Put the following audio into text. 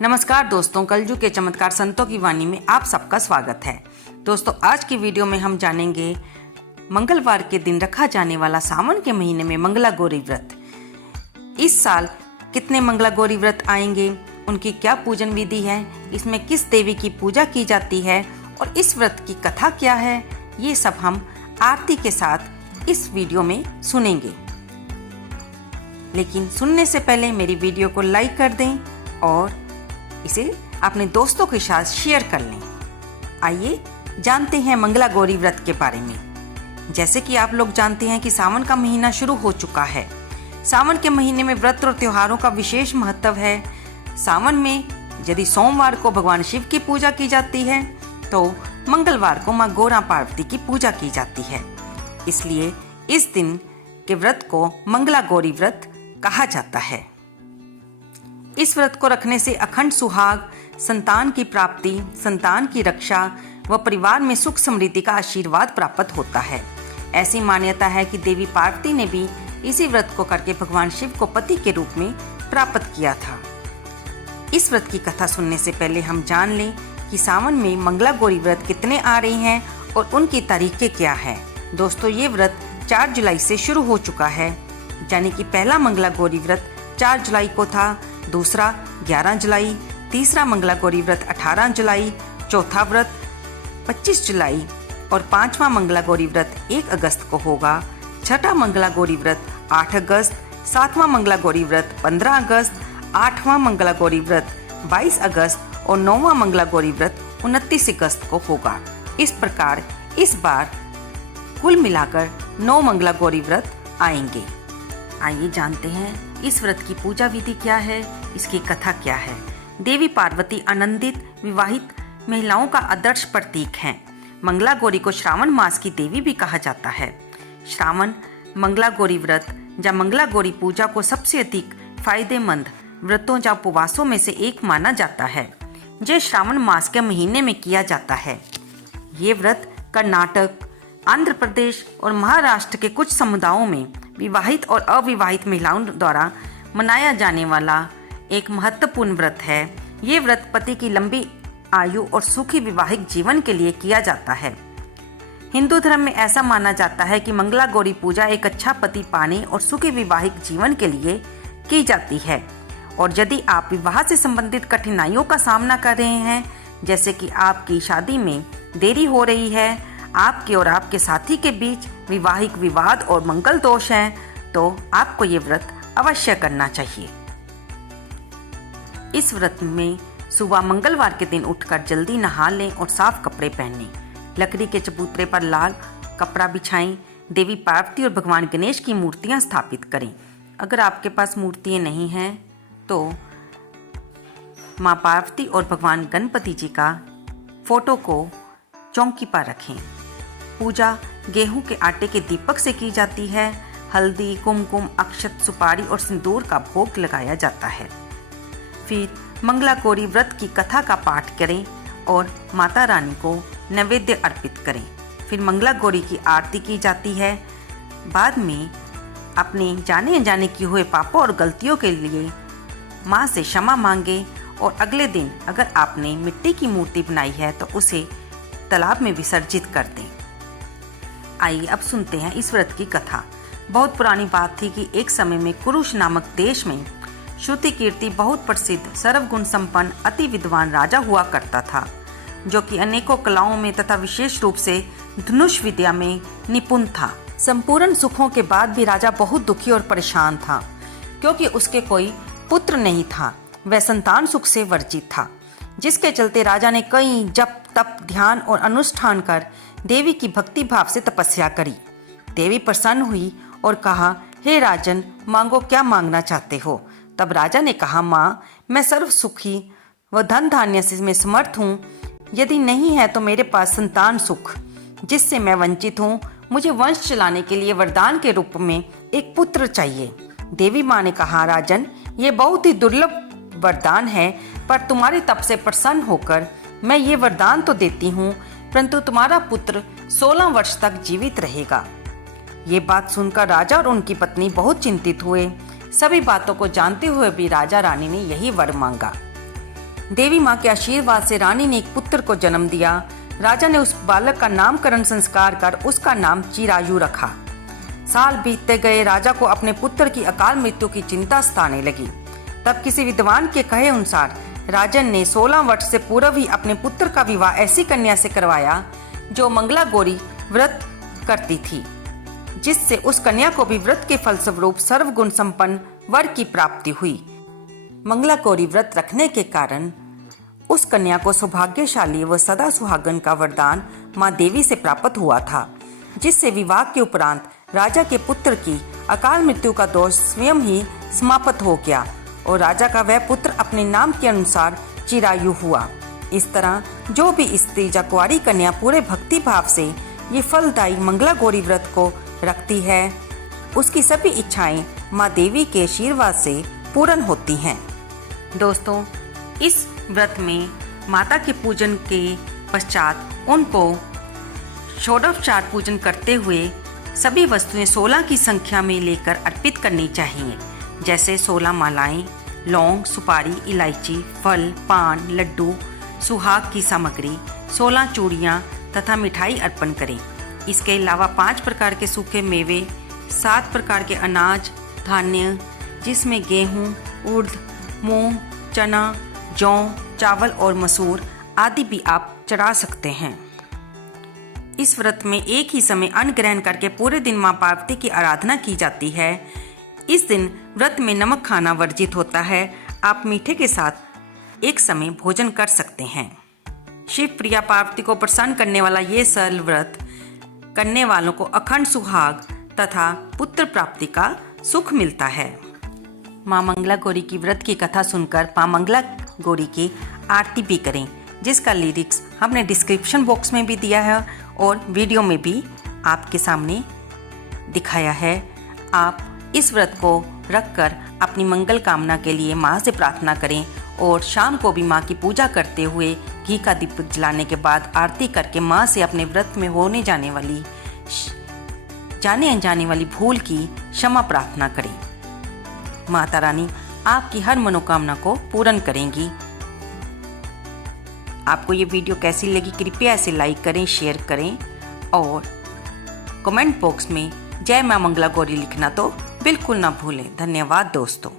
नमस्कार दोस्तों, कलयुग के चमत्कार संतों की वाणी में आप सबका स्वागत है। दोस्तों, आज की वीडियो में हम जानेंगे मंगलवार के दिन रखा जाने वाला सावन के महीने में मंगला गौरी व्रत। इस साल कितने मंगला गौरी व्रत आएंगे, उनकी क्या पूजन विधि है, इसमें किस देवी की पूजा की जाती है और इस व्रत की कथा क्या है, ये सब हम आरती के साथ इस वीडियो में सुनेंगे। लेकिन सुनने से पहले मेरी वीडियो को लाइक कर दें और इसे अपने दोस्तों के साथ शेयर कर लें। आइए जानते हैं मंगला गौरी व्रत के बारे में। जैसे कि आप लोग जानते हैं कि सावन का महीना शुरू हो चुका है। सावन के महीने में व्रत और त्योहारों का विशेष महत्व है। सावन में यदि सोमवार को भगवान शिव की पूजा की जाती है तो मंगलवार को माँ गौरा पार्वती की पूजा की जाती है। इसलिए इस दिन के व्रत को मंगला गौरी व्रत कहा जाता है। इस व्रत को रखने से अखंड सुहाग, संतान की प्राप्ति, संतान की रक्षा व परिवार में सुख समृद्धि का आशीर्वाद प्राप्त होता है। ऐसी मान्यता है कि देवी पार्वती ने भी इसी व्रत को करके भगवान शिव को पति के रूप में प्राप्त किया था। इस व्रत की कथा सुनने से पहले हम जान लें कि सावन में मंगला गौरी व्रत कितने आ रहे हैं और उनकी तारीखें क्या है। दोस्तों, ये व्रत 4 जुलाई से शुरू हो चुका है, यानी कि पहला मंगला गौरी व्रत 4 जुलाई को था, दूसरा 11 जुलाई, तीसरा मंगला गौरी व्रत 18 जुलाई, चौथा व्रत 25 जुलाई और 5वां मंगला गौरी व्रत 1 अगस्त को होगा। छठा मंगला गौरी व्रत 8 अगस्त, 7वां मंगला गौरी व्रत 15 अगस्त, 8वां मंगला गौरी व्रत 22 अगस्त और 9वां मंगला गौरी व्रत 29 अगस्त को होगा। इस प्रकार इस बार कुल मिलाकर 9 मंगला गौरी व्रत आएंगे। आइए जानते हैं इस व्रत की पूजा विधि क्या है, इसकी कथा क्या है। देवी पार्वती आनंदित विवाहित महिलाओं का आदर्श प्रतीक हैं। मंगला गौरी को श्रावण मास की देवी भी कहा जाता है। श्रावण मंगला गौरी व्रत या मंगला गौरी पूजा को सबसे अधिक फायदेमंद व्रतों या उपवासों में से एक माना जाता है, जो श्रावण मास के महीने में किया जाता है। ये व्रत कर्नाटक, आंध्र प्रदेश और महाराष्ट्र के कुछ समुदायों में विवाहित और अविवाहित महिलाओं द्वारा मनाया जाने वाला एक महत्वपूर्ण व्रत है। ये व्रत पति की लंबी आयु और सुखी विवाहिक जीवन के लिए किया जाता है। हिंदू धर्म में ऐसा माना जाता है कि मंगला गौरी पूजा एक अच्छा पति पाने और सुखी विवाहिक जीवन के लिए की जाती है। और यदि आप विवाह से संबंधित कठिनाइयों का सामना कर रहे हैं, जैसे कि आपकी शादी में देरी हो रही है, आपके और आपके साथी के बीच विवाहिक विवाद और मंगल दोष हैं, तो आपको ये व्रत अवश्य करना चाहिए। इस व्रत में सुबह मंगलवार के दिन उठकर जल्दी नहा लें और साफ कपड़े पहनें। लकड़ी के चबूतरे पर लाल कपड़ा बिछाएं। देवी पार्वती और भगवान गणेश की मूर्तियां स्थापित करें। अगर आपके पास मूर्तियां नहीं हैं तो माँ पार्वती और भगवान गणपति जी का फोटो को चौकी पर रखें। पूजा गेहूं के आटे के दीपक से की जाती है। हल्दी, कुमकुम, अक्षत, सुपारी और सिंदूर का भोग लगाया जाता है। फिर मंगला गौरी व्रत की कथा का पाठ करें और माता रानी को नैवेद्य अर्पित करें। फिर मंगला गौरी की आरती की जाती है। बाद में अपने जाने अनजाने किए हुए पापों और गलतियों के लिए माँ से क्षमा मांगे और अगले दिन अगर आपने मिट्टी की मूर्ति बनाई है तो उसे तालाब में विसर्जित कर दें। आइए अब सुनते हैं इस व्रत की कथा। बहुत पुरानी बात थी कि एक समय में कुरुष नामक देश में श्रुति कीर्ति बहुत प्रसिद्ध सर्वगुण संपन्न अति विद्वान राजा हुआ करता था, जो कि अनेकों कलाओं में तथा विशेष रूप से धनुष विद्या में निपुण था। संपूर्ण सुखों के बाद भी राजा बहुत दुखी और परेशान था, क्योंकि उसके कोई पुत्र नहीं था। वह संतान सुख से वंचित था, जिसके चलते राजा ने कई जप, तप, ध्यान और अनुष्ठान कर देवी की भक्ति भाव से तपस्या करी। देवी प्रसन्न हुई और कहा, हे राजन, मांगो, क्या मांगना चाहते हो। तब राजा ने कहा, माँ, मैं सर्व सुखी व धन धान्य से मैं समर्थ हूँ। यदि नहीं है तो मेरे पास संतान सुख जिससे मैं वंचित हूँ। मुझे वंश चलाने के लिए वरदान के रूप में एक पुत्र चाहिए। देवी माँ ने कहा, राजन, ये बहुत ही दुर्लभ वरदान है, पर तुम्हारे तप से प्रसन्न होकर मैं ये वरदान तो देती हूँ, परंतु तुम्हारा पुत्र 16 वर्ष तक जीवित रहेगा। ये बात सुनकर राजा और उनकी पत्नी बहुत चिंतित हुए। सभी बातों को जानते हुए भी राजा रानी ने यही वर मांगा। देवी माँ के आशीर्वाद से रानी ने एक पुत्र को जन्म दिया। राजा ने उस बालक का नामकरण संस्कार कर उसका नाम चिरायु रखा। साल बीतते गए, राजा को अपने पुत्र की अकाल मृत्यु की चिंता सताने लगी। तब किसी विद्वान के कहे अनुसार राजन ने 16 वर्ष से पूर्व ही अपने पुत्र का विवाह ऐसी कन्या से करवाया जो मंगला गौरी व्रत करती थी, जिससे उस कन्या को भी व्रत के फलस्वरूप सर्वगुण संपन्न वर की प्राप्ति हुई। मंगला गौरी व्रत रखने के कारण उस कन्या को सौभाग्यशाली व सदा सुहागन का वरदान माँ देवी से प्राप्त हुआ था, जिससे विवाह के उपरांत राजा के पुत्र की अकाल मृत्यु का दोष स्वयं ही समाप्त हो गया और राजा का वह पुत्र अपने नाम के अनुसार चिरायु हुआ। इस तरह जो भी स्त्री या कुंवारी कन्या पूरे भक्ति भाव से ये फलदायी मंगला गौरी व्रत को रखती है, उसकी सभी इच्छाएं माँ देवी के आशीर्वाद से पूर्ण होती हैं। दोस्तों, इस व्रत में माता के पूजन के पश्चात उनको षोडशोपचार पूजन करते हुए सभी वस्तुएं 16 की संख्या में लेकर अर्पित करनी चाहिए, जैसे 16 मालाएं, लौंग, सुपारी, इलायची, फल, पान, लड्डू, सुहाग की सामग्री, 16 चूड़ियाँ तथा मिठाई अर्पण करें। इसके अलावा 5 प्रकार के सूखे मेवे, 7 प्रकार के अनाज धान्य जिसमें गेहूँ, उड़द, मूंग, चना, जौ, चावल और मसूर आदि भी आप चढ़ा सकते हैं। इस व्रत में एक ही समय अन्न ग्रहण करके पूरे दिन माँ पार्वती की आराधना की जाती है। इस दिन व्रत में नमक खाना वर्जित होता है। आप मीठे के साथ एक समय भोजन कर सकते हैं। शिव प्रिया पार्वती को प्रसन्न करने वाला ये सरल व्रत करने वालों को अखंड सुहाग तथा पुत्र प्राप्ति का सुख मिलता है। माँ मंगला गौरी की व्रत की कथा सुनकर माँ मंगला गौरी की आरती भी करें, जिसका लिरिक्स हमने डिस्क्रिप्शन बॉक्स में भी दिया है और वीडियो में भी आपके सामने दिखाया है। आप इस व्रत को रखकर अपनी मंगल कामना के लिए माँ से प्रार्थना करें और शाम को भी माँ की पूजा करते हुए घी का दीप जलाने के बाद आरती करके माँ से अपने व्रत में होने जाने अनजाने वाली भूल की क्षमा प्रार्थना करें। माता रानी आपकी हर मनोकामना को पूर्ण करेंगी। आपको ये वीडियो कैसी लगी कृपया इसे लाइक करें, शेयर करें और कमेंट बॉक्स में जय मां मंगला गौरी लिखना तो बिल्कुल ना भूलें। धन्यवाद दोस्तों।